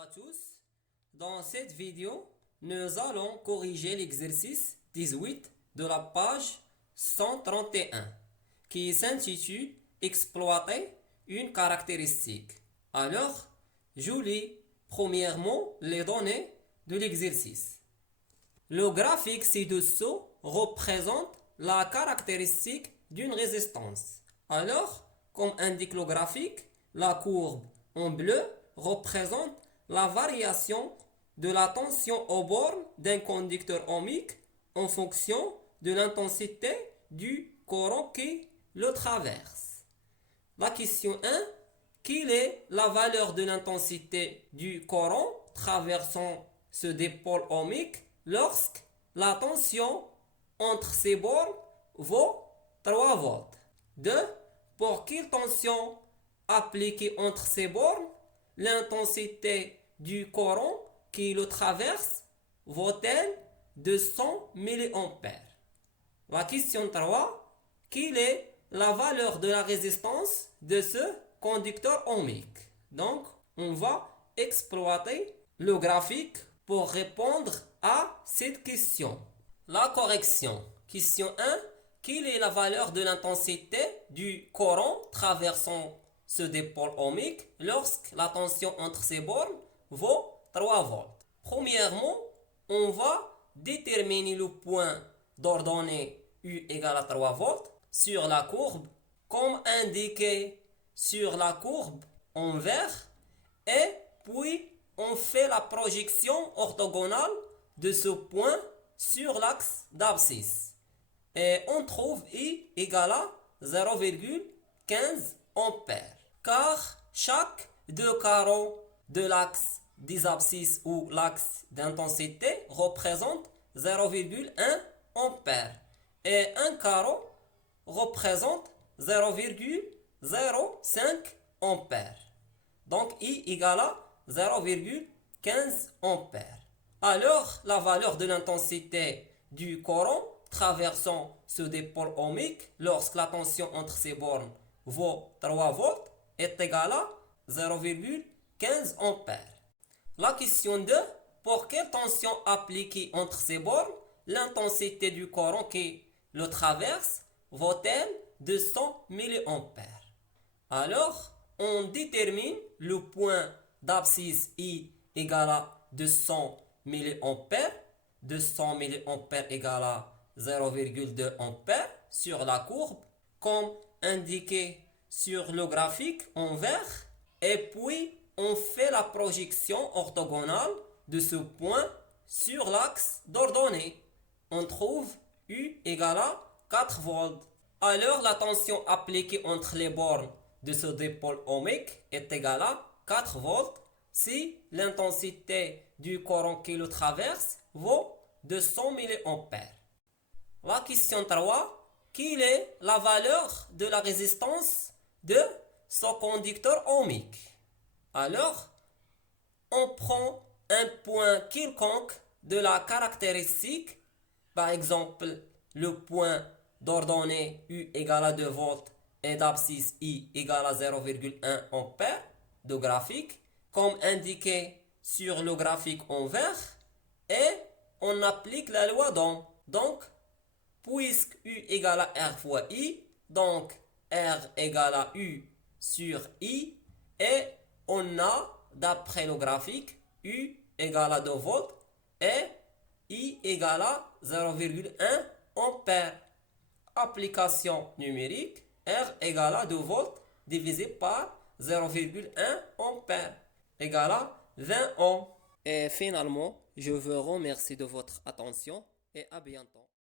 Bonjour à tous. Dans cette vidéo, nous allons corriger l'exercice 18 de la page 131 qui s'intitule Exploiter une caractéristique. Alors, je lis premièrement les données de l'exercice. Le graphique ci-dessous représente la caractéristique d'une résistance. Alors, comme indique le graphique, la courbe en bleu représente la variation de la tension aux bornes d'un conducteur ohmique en fonction de l'intensité du courant qui le traverse. La question 1. Quelle est la valeur de l'intensité du courant traversant ce dipôle ohmique lorsque la tension entre ces bornes vaut 3 volts? 2. Pour quelle tension appliquée entre ces bornes, l'intensité du courant qui le traverse vaut-elle 200 mA? La question 3. Quelle est la valeur de la résistance de ce conducteur ohmique? Donc, on va exploiter le graphique pour répondre à cette question. La correction. Question 1. Quelle est la valeur de l'intensité du courant traversant ce dipôle ohmique lorsque la tension entre ces bornes vaut 3 volts? Premièrement, on va déterminer le point d'ordonnée U égale à 3 volts sur la courbe comme indiqué sur la courbe en vert, et puis on fait la projection orthogonale de ce point sur l'axe d'abscisse et on trouve I égale à 0,15 ampères, car chaque deux carreaux de l'axe des abscisses ou l'axe d'intensité représente 0,1 ampère et un carreau représente 0,05 ampères. Donc I égale à 0,15 ampères. Alors la valeur de l'intensité du courant traversant ce dipôle ohmique lorsque la tension entre ces bornes vaut 3 volts est égale à 0,15 ampères. La question 2. Pour quelle tension appliquée entre ces bornes, l'intensité du courant qui le traverse vaut-elle 200 mA? Alors, on détermine le point d'abscisse I égale à 200 mA. 200 mA égale à 0,2 ampères sur la courbe, comme indiqué sur le graphique en vert, et puis on fait la projection orthogonale de ce point sur l'axe d'ordonnée. On trouve U égale à 4 volts. Alors la tension appliquée entre les bornes de ce dipôle ohmique est égale à 4 volts si l'intensité du courant qui le traverse vaut 200 mA. La question 3. Quelle est la valeur de la résistance de ce conducteur ohmique? Alors, on prend un point quelconque de la caractéristique, par exemple le point d'ordonnée U égale à 2 volts et d'abscisse I égale à 0,1 ampère de graphique, comme indiqué sur le graphique en vert, et on applique la loi d'Ohm. Donc, puisque U égale à R fois I, donc R égale à U sur I, et on a, d'après le graphique, U égale à 2 volts et I égale à 0,1 ampère. Application numérique, R égale à 2 volts divisé par 0,1 ampère égale à 20 ohms. Et finalement, je vous remercie de votre attention et à bientôt.